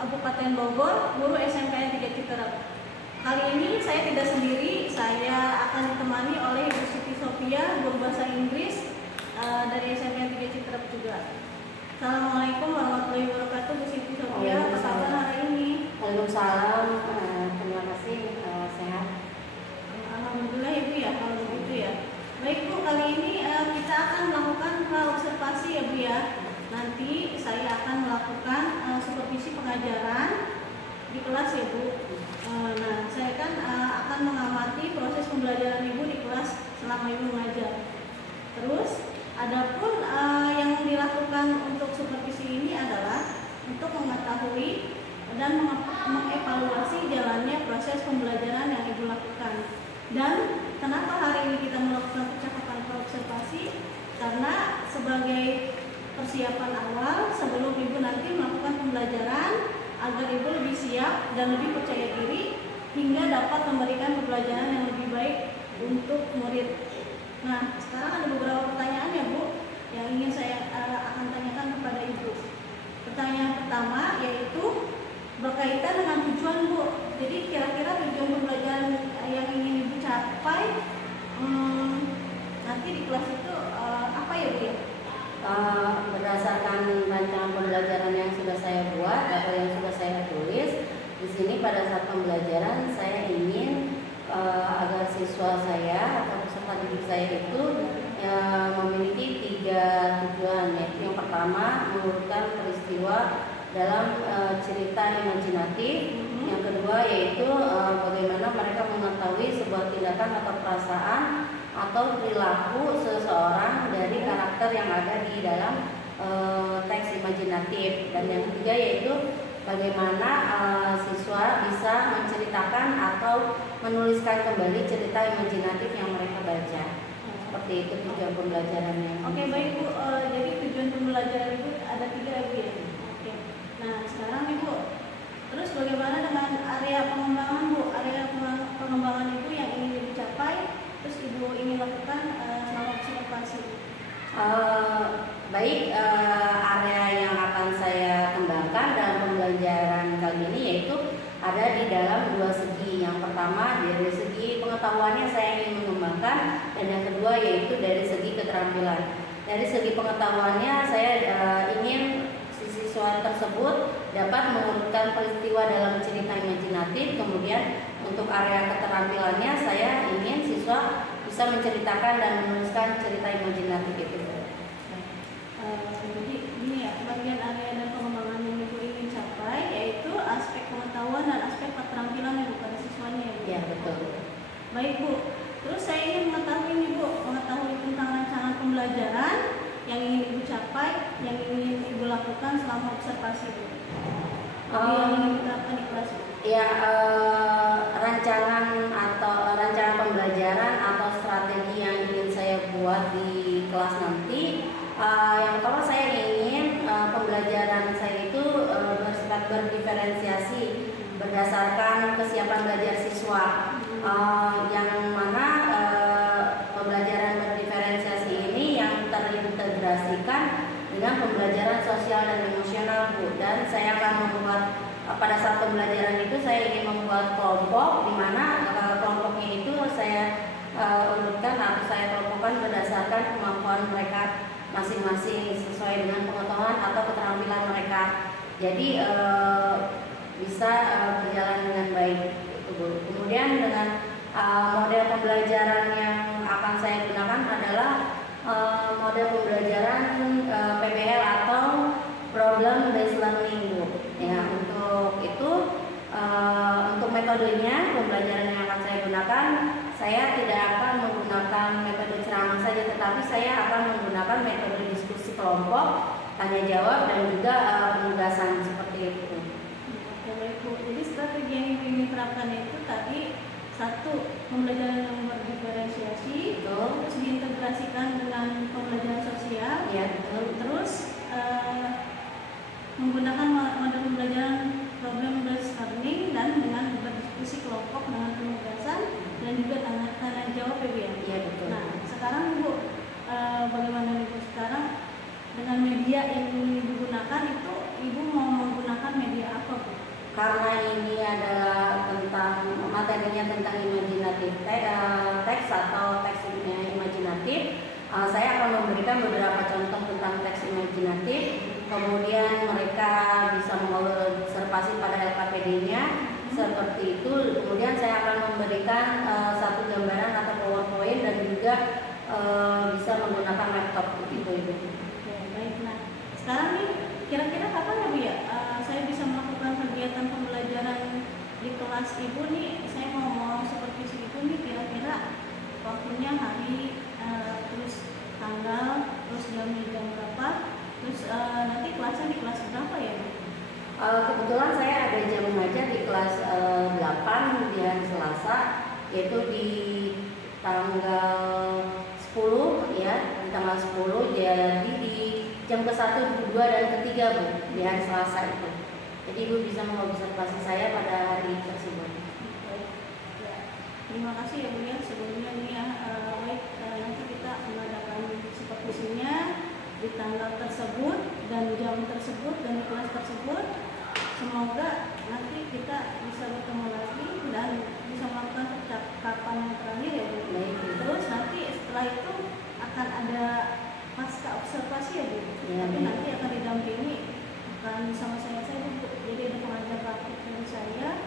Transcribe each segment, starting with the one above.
Kabupaten Bogor, guru SMKN 3 Citerep. Kali ini saya tidak sendiri, saya akan ditemani oleh Ibu Siti Sofia, guru bahasa Inggris dari SMKN 3 Citerep juga. Assalamualaikum warahmatullahi wabarakatuh, Bu Siti Sofia. Apa kabar hari ini? Waalaikumsalam. Terima kasih, sehat. Alhamdulillah Ibu ya, kalau begitu ya. Baik Bu, kali ini kita akan melakukan observasi ya Bu ya. Nanti saya akan melakukan supervisi pengajaran di kelas ya Bu. Nah, saya kan akan mengamati proses pembelajaran Ibu di kelas selama Ibu mengajar. Terus, adapun yang dilakukan untuk supervisi ini adalah untuk mengetahui dan mengevaluasi jalannya proses pembelajaran yang Ibu lakukan. Dan kenapa hari ini kita melakukan percakapan observasi? Karena sebagai persiapan awal sebelum Ibu nanti melakukan pembelajaran agar Ibu lebih siap dan lebih percaya diri hingga dapat memberikan pembelajaran yang lebih baik untuk murid. Nah, sekarang ada beberapa pertanyaan ya Bu yang ingin saya akan tanyakan kepada Ibu. Pertanyaan pertama yaitu berkaitan dengan tujuan Bu. Jadi kira-kira tujuan pembelajaran yang ingin Ibu capai nanti di kelas itu apa ya Bu ya? Berdasarkan rancangan pembelajaran yang sudah saya buat atau yang sudah saya tulis di sini, pada saat pembelajaran saya ingin agar siswa saya atau peserta didik saya itu memiliki 3 tujuan, yaitu yang pertama mengurutkan peristiwa dalam cerita imajinatif, yang kedua yaitu bagaimana mereka mengetahui sebuah tindakan atau perasaan atau perilaku seseorang dari karakter yang ada di dalam teks imajinatif, dan yang ketiga yaitu bagaimana siswa bisa menceritakan atau menuliskan kembali cerita imajinatif yang mereka baca. Seperti itu tujuan pembelajarannya. Oke, baik Bu. Jadi tujuan pembelajaran itu ada 3 ya Bu ya. Oke. Nah sekarang Ibu, terus bagaimana dengan area pengembangan Bu? Area pengembangan itu yang ingin Ibu capai, terus Ibu ingin lakukan selama observasi. Baik, area yang akan saya kembangkan dalam pembelajaran kali ini yaitu ada di dalam 2 segi. Yang pertama dari segi pengetahuannya saya ingin mengembangkan, dan yang kedua yaitu dari segi keterampilan. Dari segi pengetahuannya saya ingin siswa tersebut dapat mengurutkan peristiwa dalam cerita imajinatif. Kemudian untuk area keterampilannya saya ingin siswa bisa menceritakan dan menuliskan cerita imajinatif itu. Jadi ini ya, bagian area dan pengembangan yang Ibu ingin capai yaitu aspek pengetahuan dan aspek keterampilan Ibu pada siswanya ya Bu. Ya, betul. Baik Bu, terus saya ingin mengetahui tentang rancangan pembelajaran yang ingin Ibu capai, yang ingin Ibu lakukan selama observasi Bu. Jadi yang ingin diterapkan di kelas Bu. Ya, rancangan pembelajaran atau strategi yang ingin saya buat di kelas nanti, yang pertama saya ingin pembelajaran saya itu bersifat berdiferensiasi berdasarkan kesiapan belajar siswa, yang mana pembelajaran berdiferensiasi ini yang terintegrasikan dengan pembelajaran sosial dan emosional Bu. Dan saya akan membuat pada saat pembelajaran itu saya ingin membuat kelompok, di mana kelompok ini itu saya urutkan atau saya kelompokkan berdasarkan kemampuan mereka masing-masing sesuai dengan pengetahuan atau keterampilan mereka. Jadi bisa berjalan dengan baik itu Bu. Kemudian dengan model pembelajaran yang akan saya gunakan adalah model pembelajaran PBL atau Problem Based Learning Bu. Ya, untuk itu untuk metodenya pembelajaran yang akan saya gunakan, saya tidak akan menggunakan metode ceramah saja, tetapi saya akan menggunakan metode diskusi kelompok, tanya jawab, dan juga penugasan seperti itu. Oke, baik Bu. Jadi strategi yang ingin diterapkan itu tadi, 1, pembelajaran yang berdiferensiasi, terus diintegrasikan dengan pembelajaran sosial, Ya, betul. terus menggunakan model pembelajaran problem based learning dan dengan berdiskusi kelompok dengan penugasan dan juga tanya jawab ya Bu ya. Iya, betul. Nah sekarang Bu, bagaimana Ibu sekarang dengan media yang ingin Ibu gunakan itu, Ibu mau menggunakan media apa Bu? karena ini adalah tentang materinya tentang imajinatif teks atau teks imajinatif, saya akan memberikan beberapa contoh tentang teks imajinatif. Kemudian mereka bisa mengobservasi pada LKPD-nya seperti itu. Kemudian saya akan memberikan satu gambaran atau PowerPoint dan juga bisa menggunakan laptop begitu Ibu. Oke, baik. Nah, sekarang nih kira-kira kapan ya Bu ya saya bisa melakukan kegiatan pembelajaran di kelas Ibu nih? Saya mau supervisi itu nih, kira-kira waktunya hari, terus tanggal, terus jam berapa, terus nanti kelasnya di kelas berapa ya Bu? Kebetulan saya ada jam mengajar di kelas 8 di hari Selasa, yaitu di tanggal 10 ya, di tanggal 10, jadi di jam ke-1, 2, dan ke-3 Bu, di hari Selasa itu. Jadi Ibu bisa mengobservasi saya pada hari tersebut. Ya, terima kasih ya Bu ya, sebelumnya nih ya. Baik, nanti kita mengadakan supervisinya di tanggal tersebut dan jam tersebut dan di kelas tersebut. Semoga nanti kita bisa bertemu lagi dan bisa melakukan percakapan yang terakhir ya Bu. Terus nanti setelah itu akan ada pasca observasi ya Bu. Ya, Tapi nanti akan didampingi, akan sama saya Bu. Jadi ada pengajar praktik dari saya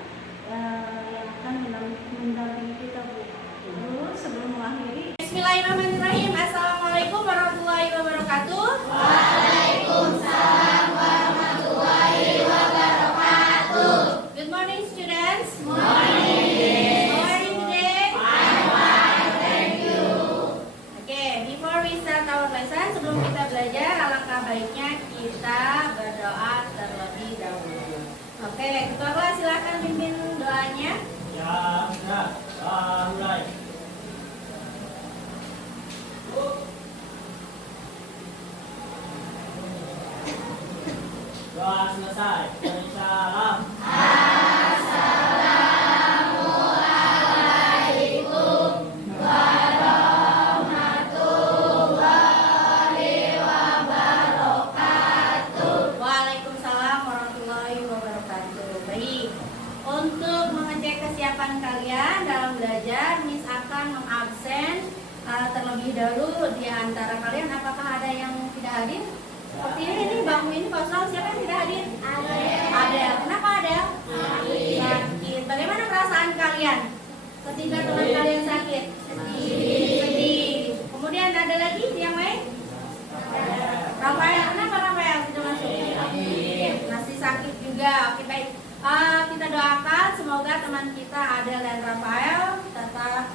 yang akan mendampingi kita Bu. Terus sebelum mengakhiri, Bismillahirrahmanirrahim. Assalamualaikum warahmatullahi wabarakatuh. Waalaikumsalam warahmatullahi wabarakatuh. Good morning, students. Morning. How are you today? I'm fine, thank you. Okay, before we start our lesson, sebelum kita belajar, alangkah baiknya kita berdoa terlebih dahulu. Oke, ketua kelas silakan pimpin doanya. Ya, sudah. Mulai. Doa selesai. Salam. Waalaikumsalam warahmatullahi wabarakatuh. Baik, untuk mengecek kesiapan kalian dalam belajar, Miss akan mengabsen terlebih dahulu di antara kalian. Apakah ada yang tidak hadir? Seperti ini bangku ini kosong. Siapa yang tidak hadir? Ada. Kenapa ada? Sakit. Bagaimana perasaan kalian ketika teman kalian sakit? Sedih. Kemudian ada lagi yang lain? Rafael, kenapa Rafael tidak masuk? Masih sakit juga. Oke, baik. Kita doakan semoga teman kita Adel dan Rafael tetap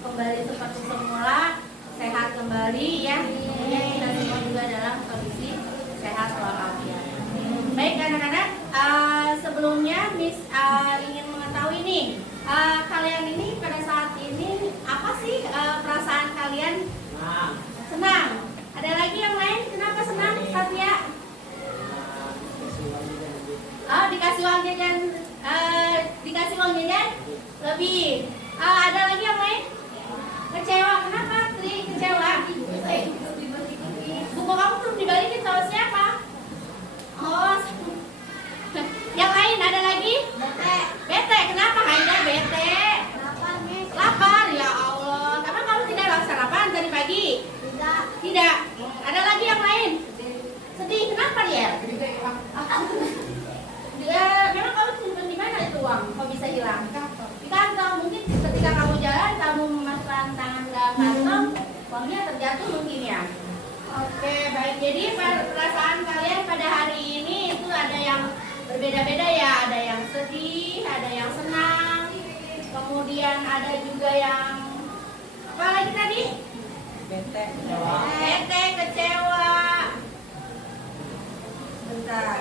kembali seperti semula, sehat kembali ya. Kemudian kita semua juga dalam kondisi sehat walafiat. Baik anak-anak, sebelumnya Miss ingin mengetahui nih, kalian ini pada saat ini apa sih perasaan kalian? Senang. Ada lagi yang lain? Kenapa senang, Satya? Oh, dikasih uang jajan, dikasih uang jajan lebih. Ada lagi yang lain? Kecewa. Kenapa Tri kecewa? Buku kamu belum dibalikin sama siapa? Oh, yang lain ada lagi? Bete. Kenapa Haida bete? Lapar. Ya Allah. Karena kamu tidak sarapan tadi pagi? Tidak. Ada lagi yang lain? Sedih. Kenapa dia? Memang kamu simpan di mana itu uang? Kok bisa hilang? Di kantong. Mungkin ketika kamu jalan, kamu memasukkan tangan ke kantong, uangnya terjatuh mungkin ya. Oke, baik. Jadi perasaan kalian pada hari ini itu ada yang berbeda-beda ya. Ada yang sedih, ada yang senang, kemudian ada juga yang apa lagi tadi? Bete, kecewa. Bentar.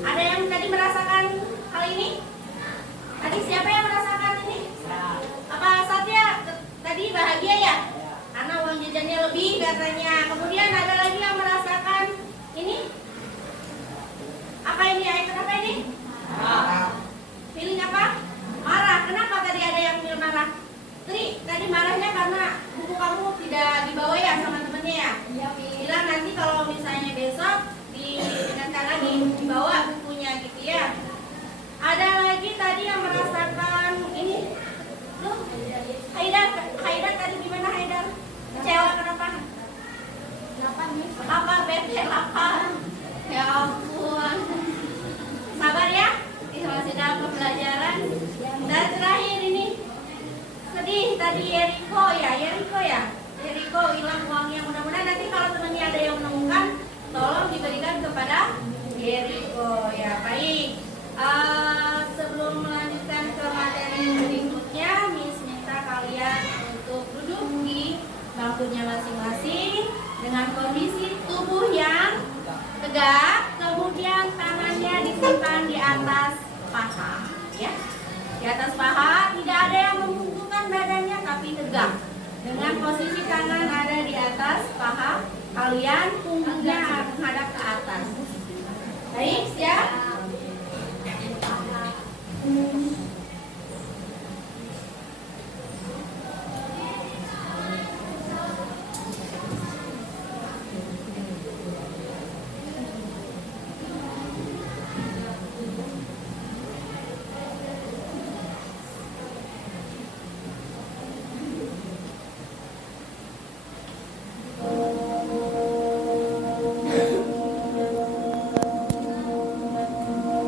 Ada yang tadi merasakan hal ini? Tadi siapa yang merasakan ini? Apa Satya tadi bahagia ya? Karena uang jajannya lebih katanya. Kemudian ada lagi yang merasakan ini? Apa ini? Kenapa ini? Feeling apa? Marah. Kenapa tadi ada yang bilang marah? Tri, tadi marahnya karena buku kamu tidak dibawa ya sama temennya ya? Bilang nanti kalau misalnya besok diingatkan lagi. tegak, kemudian tangannya disimpan di atas paha, ya. Di atas paha, tidak ada yang membungkukkan badannya tapi tegak. Dengan posisi tangan ada di atas paha, kalian punggungnya menghadap ke atas. Baik, siap?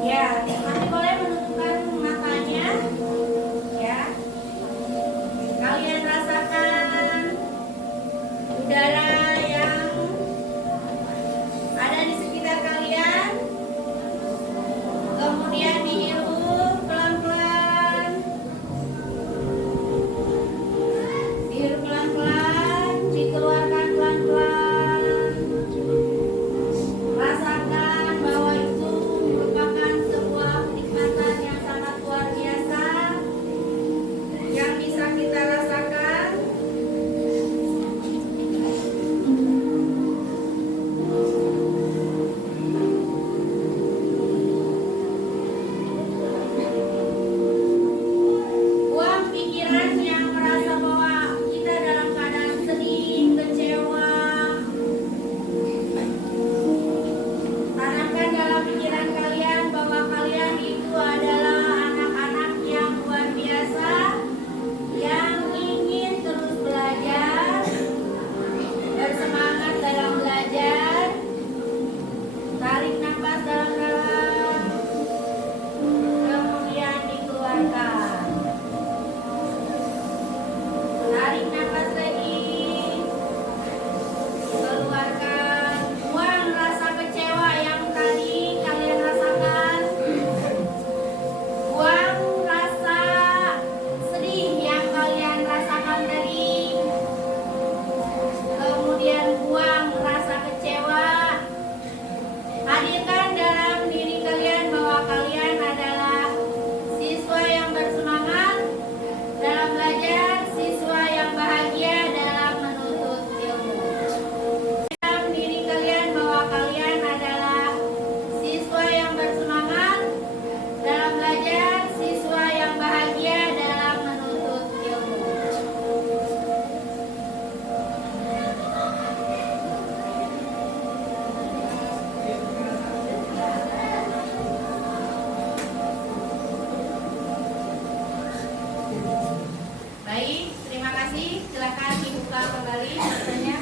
Ya, nanti boleh menutupkan matanya, ya. Kalian rasakan udara yang ada di sekitar kalian. Kemudian dihirup pelan-pelan, dihirup pelan-pelan, dikeluarkan pelan-pelan. Rasakan bahwa itu merupakan sebuah kenikmatan yang sangat luar biasa yang bisa kita rasakan. Buang pikiran yang merasa bahwa kita dalam keadaan sedih, kecewa. Tanamkan dalam pikiran kalian bahwa kalian itu adalah anak-anak yang luar biasa yang ingin terus belajar, bersemangat dalam belajar. Tarik nafas dalam-dalam, kemudian dikeluarkan. Tarik nafas lagi, keluarkan. Buang rasa kecewa yang tadi kalian rasakan. Buang rasa sedih yang kalian rasakan tadi. Kemudian buang rasa kecewa. Hadirkan dalam diri kalian bahwa kalian adalah siswa yang bersemangat dalam belajar, siswa yang bahagia dalam menuntut ilmu. Dalam diri kalian bahwa kalian adalah siswa yang bersemangat dalam belajar, siswa yang bahagia dalam menuntut ilmu. Baik, terima kasih. Silakan dibuka kembali matanya.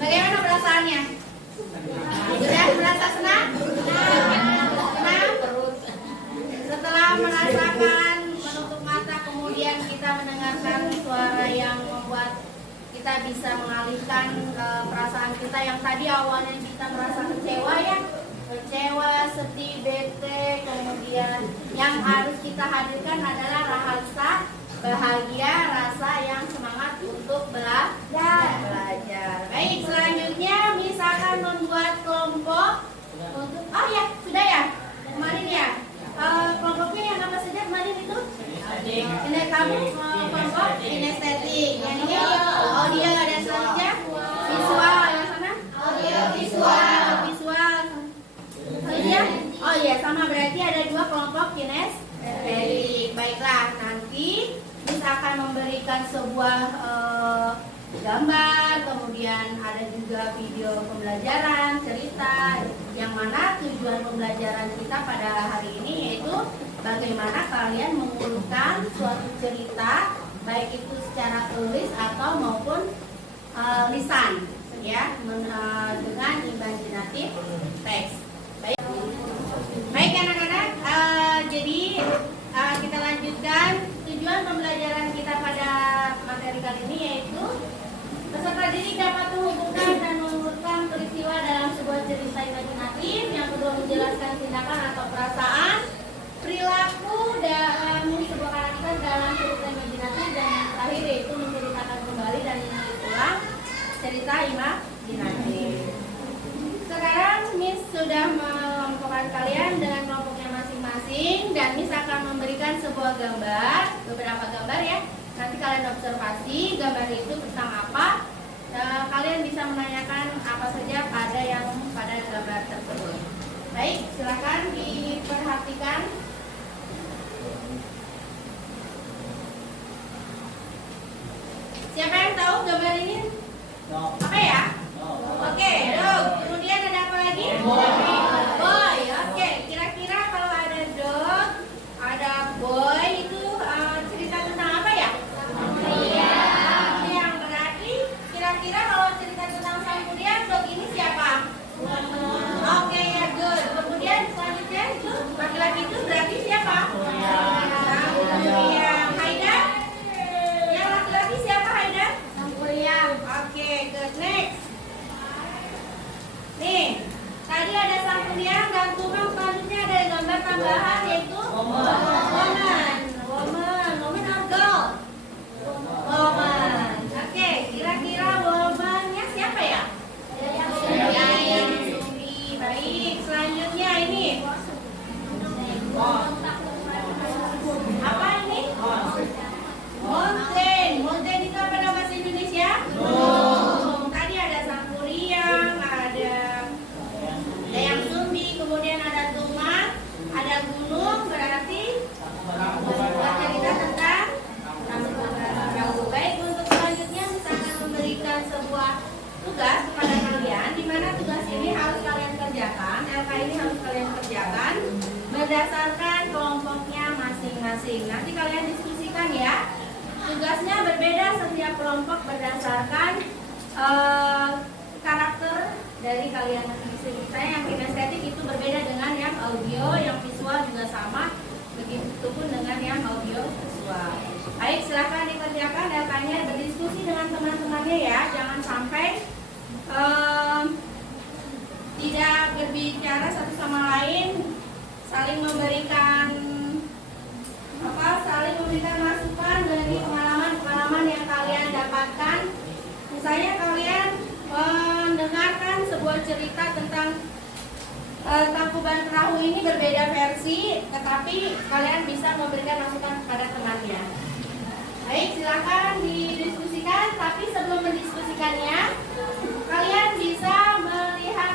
Bagaimana perasaannya? Sudah merasa senang? Senang? Setelah merasakan menutup mata, kemudian kita mendengarkan suara yang membuat kita bisa mengalihkan perasaan kita yang tadi awalnya kita merasa kecewa, ya. Kecewa, sedih, bete, kemudian yang harus kita hadirkan adalah rasa bahagia, rasa yang semangat untuk belajar. Baik, selanjutnya misalkan membuat kelompok untuk, oh ya, sudah ya, kemarin ya. Kelompoknya yang apa saja kemarin itu? Ini kamu kelompok kinestetik, yang ini audio, ada selanjutnya visual, yang sana audio visual. Ya? Oh iya, sama, berarti ada dua kelompok kinestetik. Baiklah, nanti kita akan memberikan sebuah gambar, kemudian ada juga video pembelajaran, cerita, yang mana tujuan pembelajaran kita pada hari ini yaitu bagaimana kalian mengurutkan suatu cerita, baik itu secara tulis atau maupun lisan, ya, dengan imajinatif teks. Baik anak-anak, jadi kita lanjutkan tujuan pembelajaran kita pada materi kali ini yaitu peserta didik dapat menghubungkan dan mengurutkan peristiwa dalam sebuah cerita imajinatif. Yang kedua, menjelaskan tindakan atau perasaan, perilaku dalam sebuah karakter dalam cerita imajinatif, dan yang terakhir yaitu menceritakan kembali dan mengulang cerita imajinatif. Sekarang sudah mengelompokkan kalian dengan kelompoknya masing-masing dan Miss akan memberikan sebuah gambar, beberapa gambar ya. Nanti kalian observasi gambar itu tentang apa. Kalian bisa menanyakan apa saja pada gambar tersebut. Baik, silakan diperhatikan. Siapa yang tahu gambar ini? No. Apa ya? No. Oke, dog. Kemudian ada apa lagi? Boy. Oke, kira-kira kalau ada dog, ada boy itu cerita tentang apa ya? Iya. Yang berarti kira-kira kalau cerita tentang sang kuliah, dog ini siapa? Oke, ya good. Kemudian selanjutnya itu laki-laki itu berarti siapa? Sang kuliah. Haida? Yang laki-laki siapa Haida? Sang kuliah. Oke, good. Next. Nih, tadi ada sang kuliah dan tumang, selanjutnya ada gambar tambahan yaitu woman or girl? Woman. Oke, kira-kira woman-nya siapa ya? Yang Sumi. Baik, selanjutnya ini. Apa ini? Mountain itu apa nama bahasa Indonesia? Tadi ada sang kuriang, ada Dayang Sumbi, kemudian ada tumang, ada gunung, berarti bercerita tentang perahu. Baik, untuk selanjutnya saya akan memberikan sebuah tugas kepada kalian, di mana tugas ini harus kalian kerjakan, LK ini harus kalian kerjakan berdasarkan kelompoknya masing-masing. Nanti kalian diskusikan ya. Tugasnya berbeda setiap kelompok berdasarkan karakter dari kalian masing-masing. Saya yang kinestetik itu berbeda dengan yang audio, yang visual juga sama. Begitupun dengan yang audio visual. Baik, silakan dikerjakan datanya, berdiskusi dengan teman-temannya ya. Jangan sampai tidak berbicara satu sama lain, saling memberikan masukan dari pengalaman yang kalian dapatkan. Misalnya kalian mendengarkan sebuah cerita tentang Tangkuban Perahu ini berbeda versi, tetapi kalian bisa memberikan masukan kepada temannya. Baik, silakan didiskusikan, tapi sebelum mendiskusikannya, kalian bisa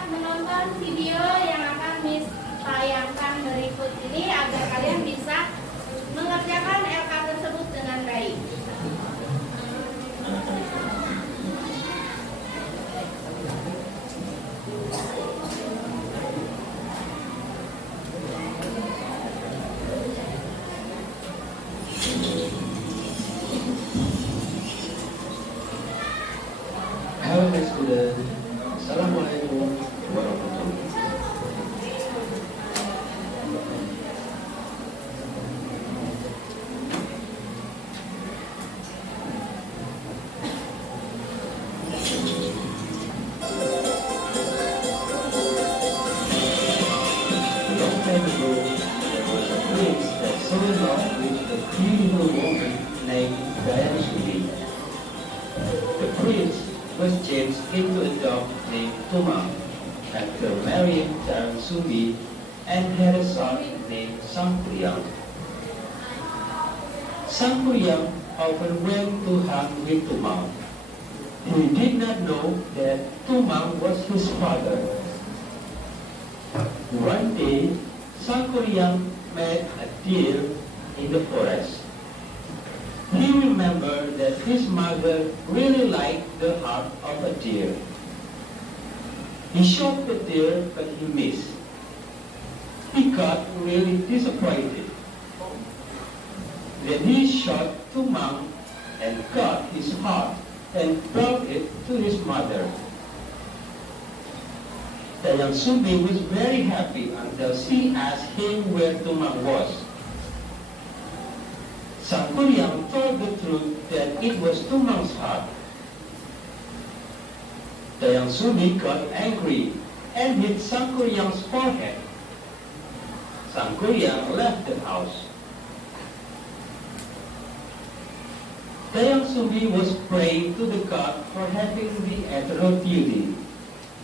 menonton video yang akan Miss tayangkan berikut ini agar kalian bisa mengerjakan LK tersebut dengan baik. Halo student, Assalamualaikum warahmatullahi Long time ago, there was a prince that fell in love with a beautiful woman named Dayang Sumbi. The prince was changed into a dog named Tumang after marrying Dayang Sumbi and had a son named Sangkuriang. Sangkuriang often went to hunt with Tumang. He did not know that Tumang was his father. One day, Sangkuriang met a deer in the forest. He remembered that his mother really liked the heart of a deer. He shot the deer, but he missed. He got really disappointed. Then he shot Tumang and got his heart and brought it to his mother. Dayang Sumbi was very happy until she asked him where Tumang was. Sangkuriang told the truth that it was Tumang's heart. Dayang Sumbi got angry and hit Sangkuriang's forehead. Sangkuriang left the house. Dayang Sumbi was praying to the god for having the eternal beauty.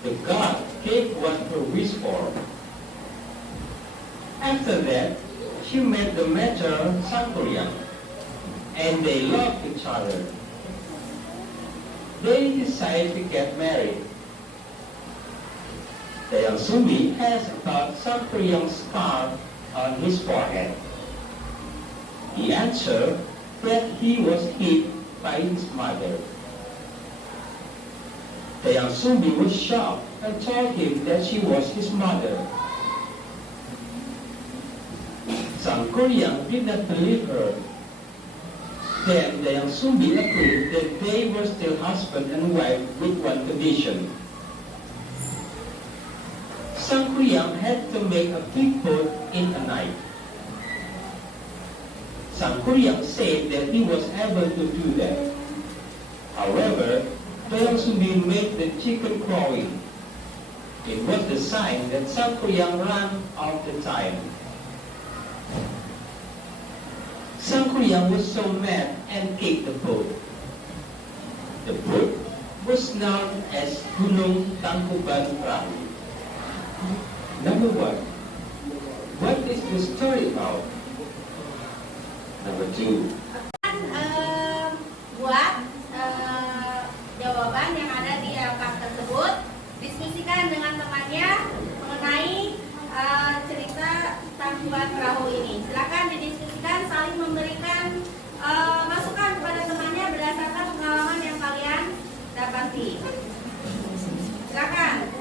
The god gave what her wish for. After that, she met the mature Sang Kuryang, and they loved each other. They decided to get married. Dayang Sumbi has about Sang Kuryang's scar on his forehead. He answered that he was hit by his mother. Dayang Sumbi was shocked and told him that she was his mother. Sang Kuryang did not believe her. Then Dayang Sumbi agreed that they were still husband and wife with one condition. Sang Kuryang had to make a big boat in a night. Sang Kuryang said that he was able to do that. However, Dayang Sumbi made the chicken crowing. It was the sign that Sang Kuryang ran out the time. Sang Kuryang was so mad and kicked the boat. The boat was known as Gunung Tangkuban Perahu. Number 1. What is the story about? Number 2. Buat jawaban yang ada di LK tersebut, diskusikan dengan temannya mengenai cerita Tangkuban Perahu ini. Silakan didiskusikan, saling memberikan masukan kepada temannya berdasarkan pengalaman yang kalian dapati. Silakan.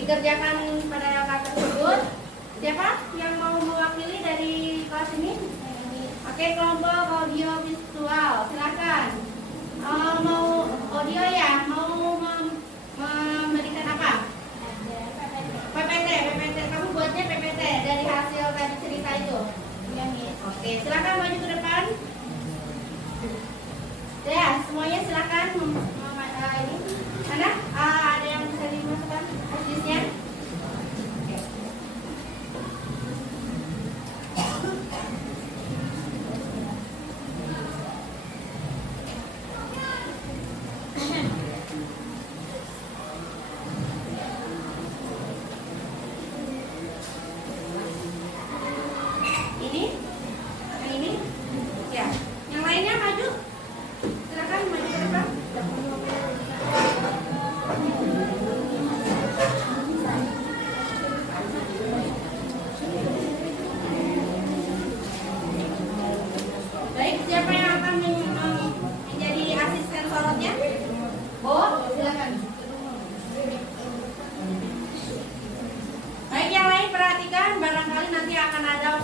Dikerjakan pada LK tersebut. Siapa yang mau mewakili dari kelas ini? Oke, kelompok audio visual, silakan. Mau audio ya? Mau memberikan apa? PPT. Kamu buatnya PPT dari hasil tadi cerita itu. Oke, silakan maju ke depan. Ya, semuanya silakan. Ini mana? Ada yang bisa dimasukkan hasisnya?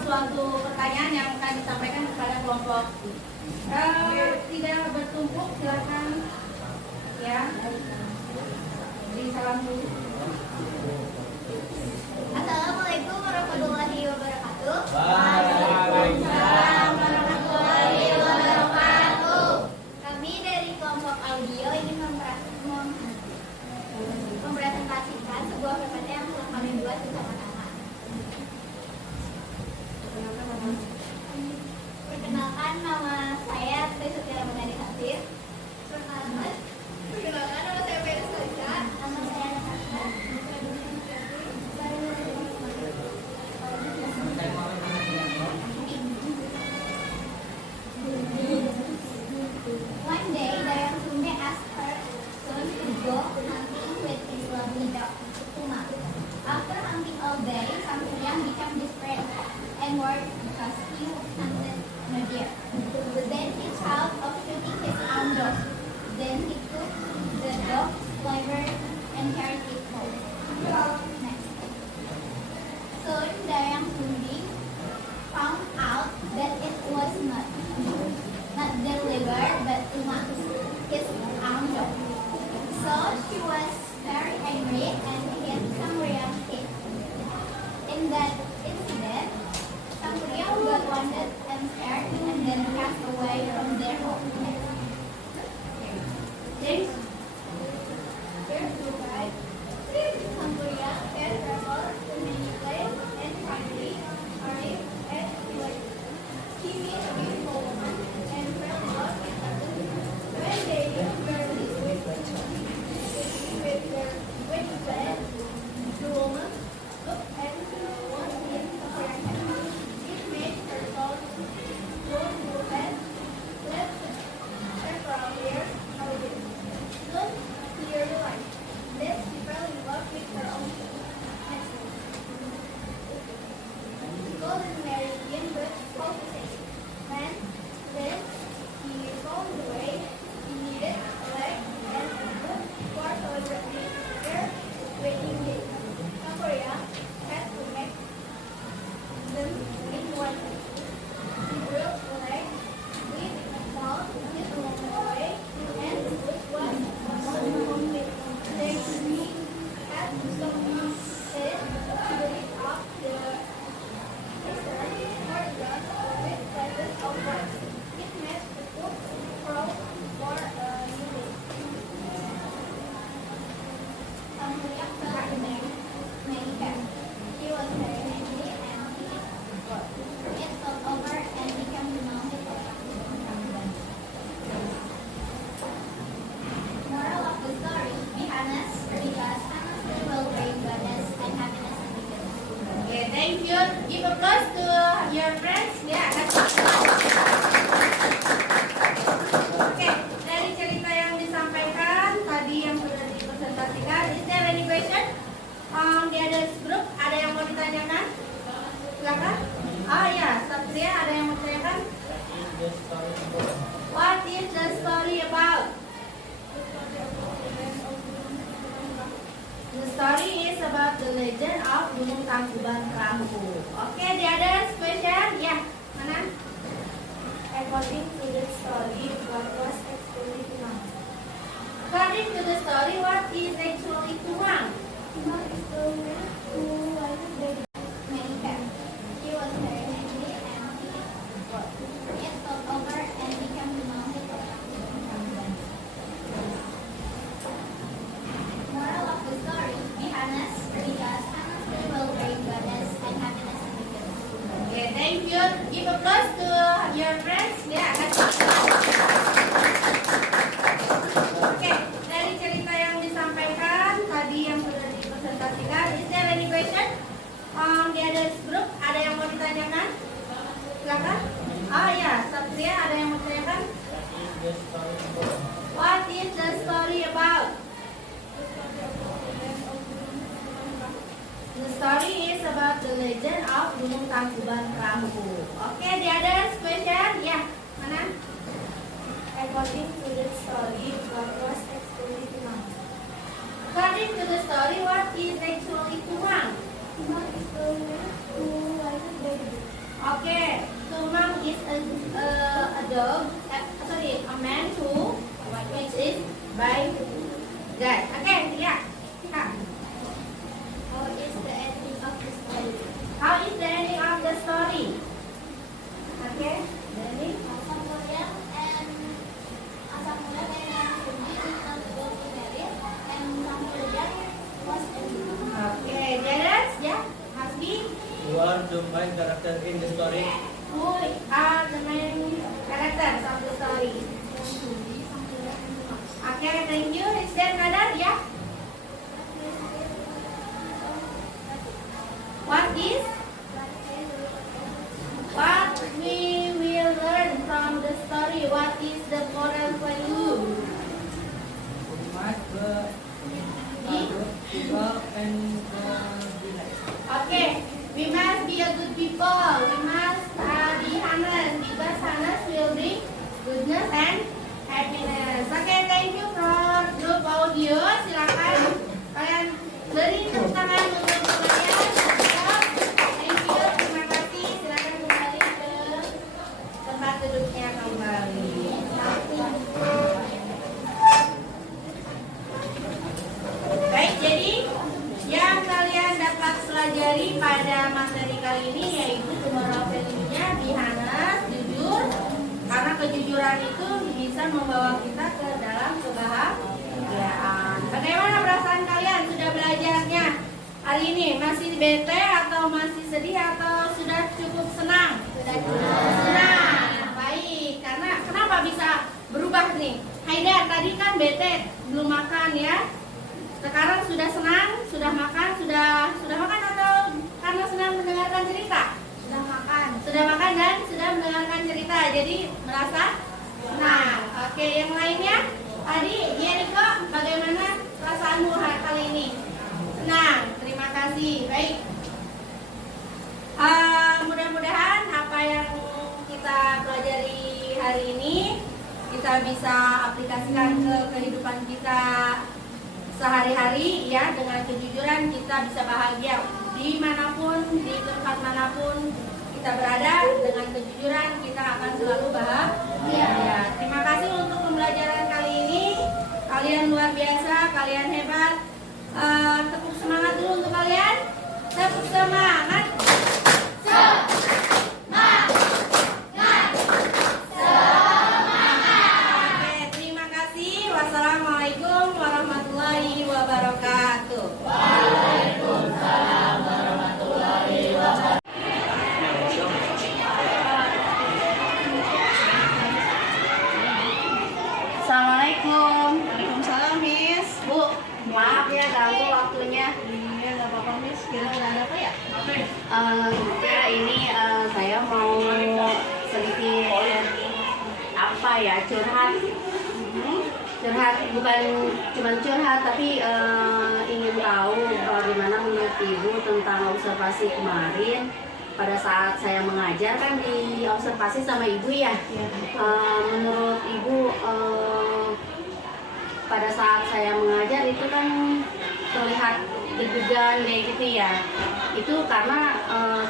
Suatu pertanyaan yang akan disampaikan kepada kelompok tidak bertumpuk, silakan ya. Beri salam dulu. Assalamualaikum warahmatullahi wabarakatuh. Waalaikumsalam warahmatullahi wabarakatuh. Kami dari kelompok audio ingin mempresentasikan sebuah PPT yang telah kami buat bersama-sama. Perkenalkan, nama saya Tri Sutia Ramadhani Hasir. Perkenalkan, nama saya Feris Salisa. Nama saya Natasha. everywhere but Uma, his uncle. So she was very angry and hit Sangrea's head. In that incident, Sangrea got wounded and scared and then passed away from their home. Thanks. Here's the guide. Sangrea had traveled to many places and finally arrived at Kuwait. He met a beautiful woman and fell in love with her. When they were with their wedding bed, the woman looked at one in comparison. It made her thought go to bed, left several years away. Soon he realized that she fell in love with her own husband. Golden Meridian, but how to say it? And then he found the way he needed a leg and a book for celebrating their wedding day. Korea had to make them in one day. He broke the leg with a ball, hit along the way, and the book was homemade. Then he had to stop said to lift up the cistern or gun with pieces of wax. It made the book grow for a new day. Sangreak felt the many cats. He was very angry and he got. It fell over and became the mountain of Moral of the story: be honest, because honesty will bring goodness and happiness and happiness. Okay, thank you. Give applause to your friends. Ya, Oke, dari cerita yang disampaikan tadi yang sudah dipresentasikan, is there any question? Di others group ada yang mau ditanyakan? Silakan. Oh ya, Satria ada yang mau ditanyakan? What is the story about? The story is about the legend of Gunung Tangkuban Perahu. Okay, the others question? Ya, mana? According to the story, what was actually Tumang? According to the story, what is actually Tumang? Tumang is the man who was very many cats. He was very angry and he got. It fell over and became the mountain of Tangkuban. Moral of the story: be honest, because honesty will bring goodness and happiness and happiness. Okay, thank you. Give applause to your friends. Ya, Oke, dari cerita yang disampaikan tadi yang sudah dipresentasikan, is there any question? Di others group ada yang mau ditanyakan? Silakan. Oh ya, Satria ada yang mau ditanyakan? What is the story about? The story is about the legend of Gunung Tangkuban Perahu. Okay, the others question? Ya, mana? According to the story, what was actually Tumang? According to the story, what is actually Tumang? Tumang is the man who was very big. Okay, Tumang is a dog, a man who, which is by God. Okay, yeah. How is the ending of the story? How is the ending of the story? Okay, Danny. Asam Mulia and Sumi is not able to marry, and Samulia was Okay, Jared, yeah, Hasbi. Who are the main character in the story? Who are the main characters of the story? Okay, thank you. Is there another? Yeah. What is? What we will learn from the story? What is the moral value? Okay, we must be a good people. We must be honest because honest will bring goodness and happiness. Okay, thank you for group audio. Silakan kalian beri tepuk tangan untuk kalian. Thank you, terima kasih. Silakan kembali ke tempat duduknya kembali. pelajaran itu bisa membawa kita ke dalam kebahagiaan. Bagaimana perasaan kalian sudah belajarnya hari ini? Masih bete atau masih sedih atau sudah cukup senang? Sudah cukup senang. Baik, karena kenapa bisa berubah nih? Haida tadi kan bete belum makan ya. Sekarang sudah senang, sudah makan, sudah makan atau karena sedang mendengarkan cerita? Sudah makan dan sudah mendengarkan cerita, jadi merasa senang. Oke, yang lainnya tadi Yeriko, bagaimana perasaanmu kali ini? Senang, terima kasih. Baik, mudah-mudahan apa yang kita pelajari hari ini kita bisa aplikasikan ke kehidupan kita sehari-hari ya. Dengan kejujuran kita bisa bahagia dimanapun, di tempat manapun kita berada. Dengan kejujuran kita akan selalu bahagia ya. Terima kasih untuk pembelajaran kali ini. Kalian luar biasa, kalian hebat. Tepuk semangat dulu untuk kalian. Tepuk semangat. Oke, terima kasih. Wassalamualaikum warahmatullahi wabarakatuh. Waalaikumsalam warahmatullahi wabarakatuh. Assalamualaikum. Waalaikumsalam, Miss. Bu, maaf ya ganggu waktunya. Iya, nggak apa-apa, Miss. Kira-kira ada apa ya? Ya ini saya mau sedikit apa ya, curhat. Curhat, bukan cuma curhat tapi ingin tahu bagaimana menurut Ibu tentang observasi kemarin pada saat saya mengajar kan di observasi sama Ibu ya. Menurut Ibu pada saat saya mengajar itu kan terlihat deg-degan kayak gitu ya. Itu karena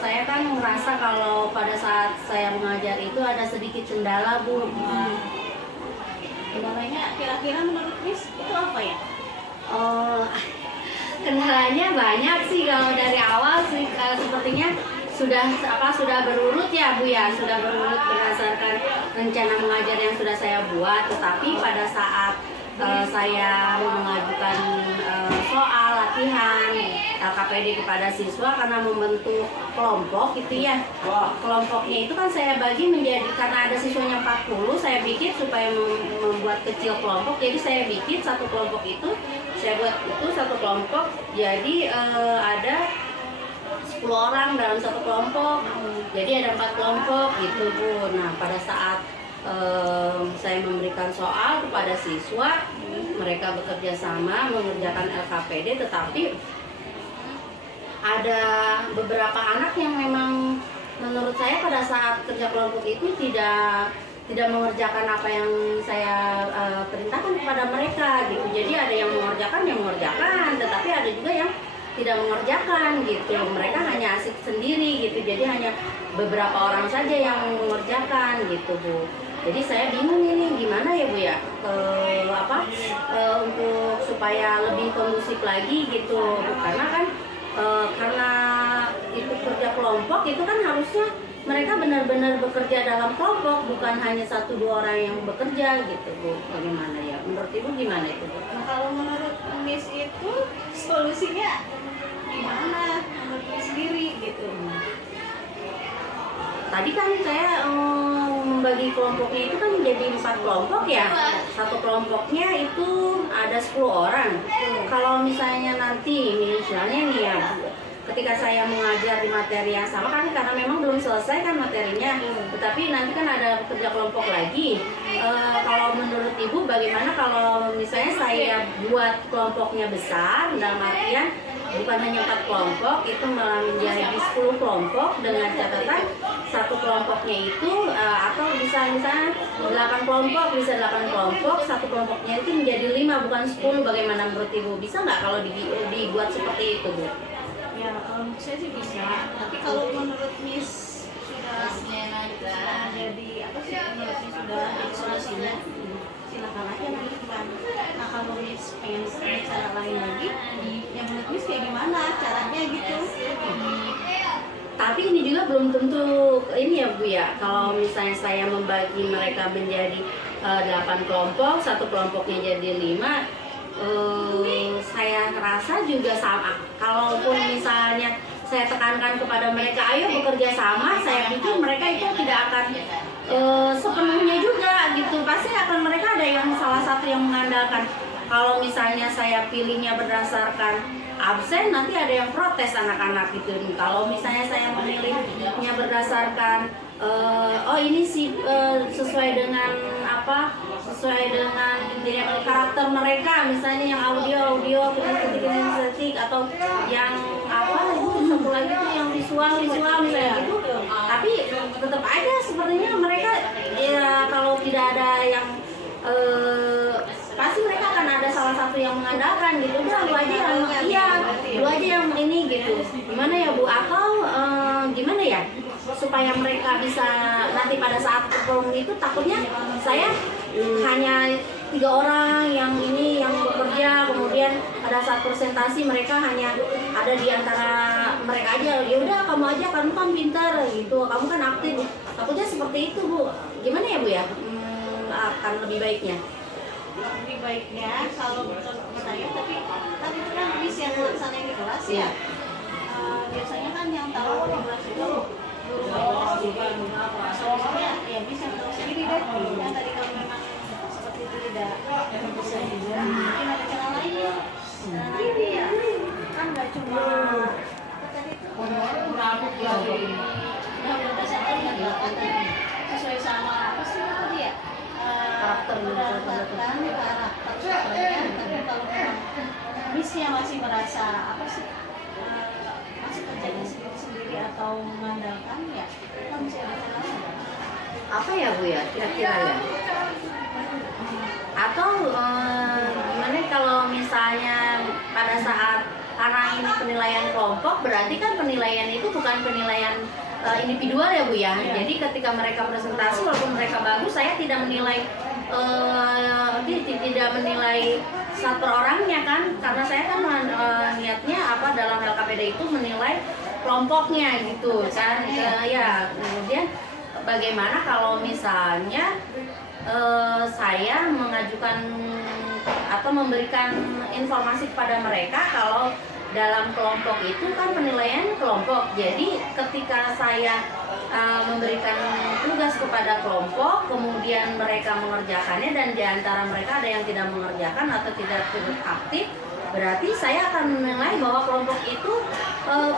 saya kan merasa kalau pada saat saya mengajar itu ada sedikit kendala, Bu. Kendalanya kira-kira menurut Miss itu apa ya? Kendalanya banyak sih kalau dari awal sih sepertinya sudah berurut ya Bu ya, sudah berurut berdasarkan rencana mengajar yang sudah saya buat. Tetapi pada saat saya mengajukan soal latihan LKPD kepada siswa karena membentuk kelompok gitu ya. Kelompoknya itu kan saya bagi menjadi, karena ada siswanya 40, saya bikin supaya membuat kecil kelompok. Jadi saya bikin satu kelompok itu, saya buat itu satu kelompok. Jadi ada 10 orang dalam satu kelompok. Jadi ada 4 kelompok gitu Bu. Nah pada saat saya memberikan soal kepada siswa, mereka bekerja sama mengerjakan LKPD, tetapi ada beberapa anak yang memang menurut saya pada saat kerja kelompok itu tidak mengerjakan apa yang saya perintahkan kepada mereka gitu. Jadi ada yang mengerjakan, tetapi ada juga yang tidak mengerjakan gitu. Mereka hanya asik sendiri gitu. Jadi hanya beberapa orang saja yang mengerjakan gitu Bu. Jadi saya bingung ini gimana ya Bu ya, untuk supaya lebih kondusif lagi gitu. Karena kan karena itu kerja kelompok itu kan harusnya mereka benar-benar bekerja dalam kelompok, bukan hanya 1-2 orang yang bekerja gitu Bu. Bagaimana ya? Menurut Ibu gimana itu Bu? Nah, kalau menurut Miss itu solusinya gimana menurut Miss sendiri gitu? Tadi kan saya membagi kelompoknya itu kan menjadi 4 kelompok ya. Satu kelompoknya itu ada 10 orang. Kalau misalnya nanti misalnya nih ya, ketika saya mengajar di materi yang sama kan karena memang belum selesai kan materinya, tetapi nanti kan ada kerja kelompok lagi. Kalau menurut Ibu bagaimana kalau misalnya saya buat kelompoknya besar, dalam artian bukan hanya 4 kelompok, itu malah menjadi 10 kelompok dengan catatan satu kelompoknya itu atau bisa misalnya 8 kelompok, satu kelompoknya itu menjadi 5 bukan 10. Bagaimana menurut Ibu? Bisa nggak kalau dibuat seperti itu Bu? Ya, saya sih bisa. Tapi kalau menurut Miss sudah jadi apa sih? Menurut Miss sudah ada solusinya, silakan aja lakukan. Nah kalau Miss pengen cara lain lagi, ya menurut Miss kayak gimana caranya gitu? Tapi ini juga belum tentu ini ya Bu ya. Kalau misalnya saya membagi mereka menjadi 8 kelompok, satu kelompoknya jadi 5, saya rasa juga sama. Kalaupun misalnya saya tekankan kepada mereka, ayo bekerja sama, saya pikir mereka itu tidak akan sepenuhnya juga gitu. Pasti akan mereka ada yang salah satu yang mengandalkan. Kalau misalnya saya pilihnya berdasarkan absen, nanti ada yang protes anak-anak gitu. Kalau misalnya saya memilihnya berdasarkan oh ini sih sesuai dengan apa, sesuai dengan karakter mereka, misalnya yang audio estetik, atau yang apa itu satu lagi tuh yang visual misalnya gitu. Tapi tetap aja sepertinya mereka ya, kalau tidak ada yang pasti mereka akan ada salah satu yang mengandalkan gitu. Udah lu aja yang lu aja yang ini gitu. Gimana ya Bu, atau gimana ya supaya mereka bisa nanti pada saat perform itu, takutnya saya hanya 3 orang yang ini yang bekerja, kemudian pada saat presentasi mereka hanya ada di antara mereka aja. Ya udah kamu aja, kamu kan pintar gitu, kamu kan aktif. Takutnya seperti itu Bu. Gimana ya Bu ya? Akan lebih baiknya. Lebih baiknya kalau menurut saya, tapi kan itu kan bis yang melaksanain di kelas ya. Biasanya kan yang tahu di kelas itu guru kelas solusinya ya bisa tahu sendiri deh. Yang tadi kalau memang seperti itu tidak bisa juga, mungkin ada cara lain. Nah ini ya kan nggak cuma tadi itu berdasarkan sesuai sama apa sih tadi ya, Karakter berdasarkan karakternya. Tapi kalau memang missnya masih merasa apa sih, masih kerjanya sendiri atau mengandalkan, ya kita mesti ada cara lain. Apa ya Bu ya kira-kira ya? Atau gimana kalau misalnya pada saat, karena ini penilaian kelompok, berarti kan penilaian itu bukan penilaian individual ya Bu ya. Jadi ketika mereka presentasi, walaupun mereka bagus, saya tidak menilai satu orangnya kan, karena saya kan niatnya apa dalam LKPD itu menilai kelompoknya gitu kan. Ya kemudian bagaimana kalau misalnya saya mengajukan atau memberikan informasi kepada mereka kalau dalam kelompok itu kan penilaian kelompok. Jadi ketika saya memberikan tugas kepada kelompok, kemudian mereka mengerjakannya dan diantara mereka ada yang tidak mengerjakan atau tidak turut aktif, berarti saya akan menilai bahwa kelompok itu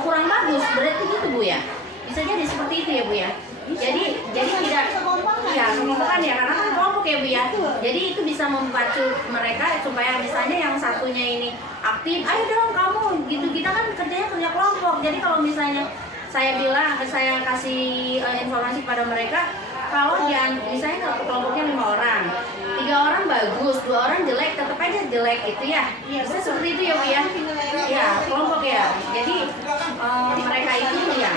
kurang bagus. Berarti gitu Bu ya? Bisa jadi seperti itu ya Bu ya? Jadi tidak ya kan ya, karena kan kelompok ya Bu ya. Jadi itu bisa memacu mereka supaya misalnya yang satunya ini aktif, ayo dong kamu gitu, kita kan kerjanya kerja kelompok. Jadi kalau misalnya saya kasih informasi pada mereka, kalau misalnya kelompoknya 5 orang, 3 orang bagus, 2 orang jelek, tetap aja jelek gitu ya. Bisa seperti itu ya Bu ya? Ya kelompok ya. Jadi mereka itu ya,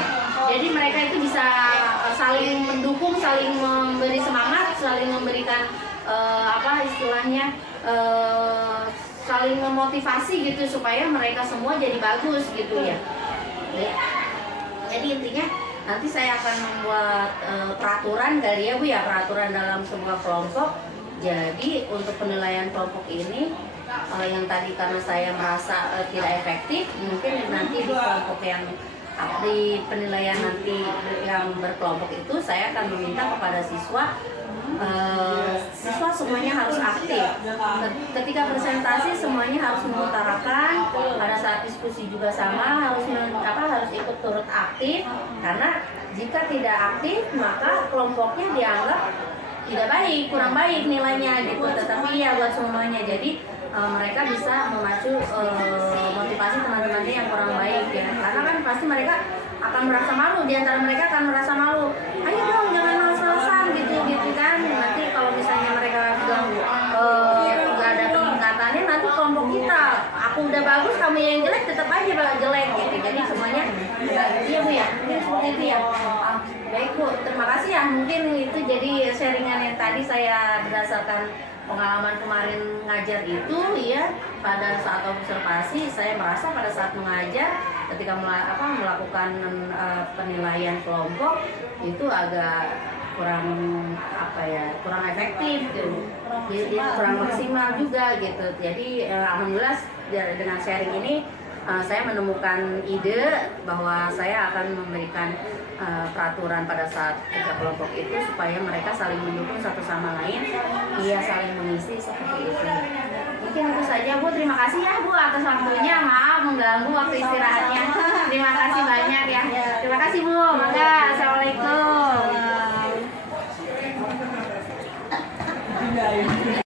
jadi mereka itu bisa saling mendukung, saling memberi semangat, saling memberikan apa istilahnya, saling memotivasi gitu supaya mereka semua jadi bagus gitu ya. Jadi intinya nanti saya akan membuat peraturan kali ya Bu ya, peraturan dalam sebuah kelompok. Jadi untuk penilaian kelompok ini yang tadi karena saya merasa tidak efektif, mungkin nanti di kelompok yang di penilaian nanti yang berkelompok itu saya akan meminta kepada siswa semuanya harus aktif. Ketika presentasi semuanya harus mengutarakan, pada saat diskusi juga sama harus ikut turut aktif, karena jika tidak aktif maka kelompoknya dianggap tidak baik, kurang baik nilainya gitu. Tetapi ya buat semuanya, jadi mereka bisa memacu motivasi teman-temannya yang kurang baik ya, karena kan pasti mereka akan merasa malu, diantara mereka akan merasa malu, ayo dong jangan males-malesan gitu kan. Nanti kalau misalnya mereka bilang nggak ada peningkatannya, nanti kelompok kita, aku udah bagus kamu yang jelek tetap aja jelek gitu. Jadi semuanya iya Bu ya, mungkin seperti itu ya. Baik Bu, terima kasih ya. Mungkin itu jadi sharingan yang tadi saya berdasarkan pengalaman kemarin ngajar itu ya. Pada saat observasi saya merasa pada saat mengajar ketika melakukan penilaian kelompok itu agak kurang efektif gitu. Jadi kurang maksimal juga gitu. Jadi alhamdulillah dengan sharing ini saya menemukan ide bahwa saya akan memberikan peraturan pada saat kerja kelompok itu supaya mereka saling mendukung satu sama lain, saling mengisi seperti itu. Mungkin itu saja Bu, terima kasih ya Bu atas waktunya, maaf mengganggu waktu istirahatnya. Terima kasih banyak ya. Terima kasih Bu. Mangga. Assalamualaikum.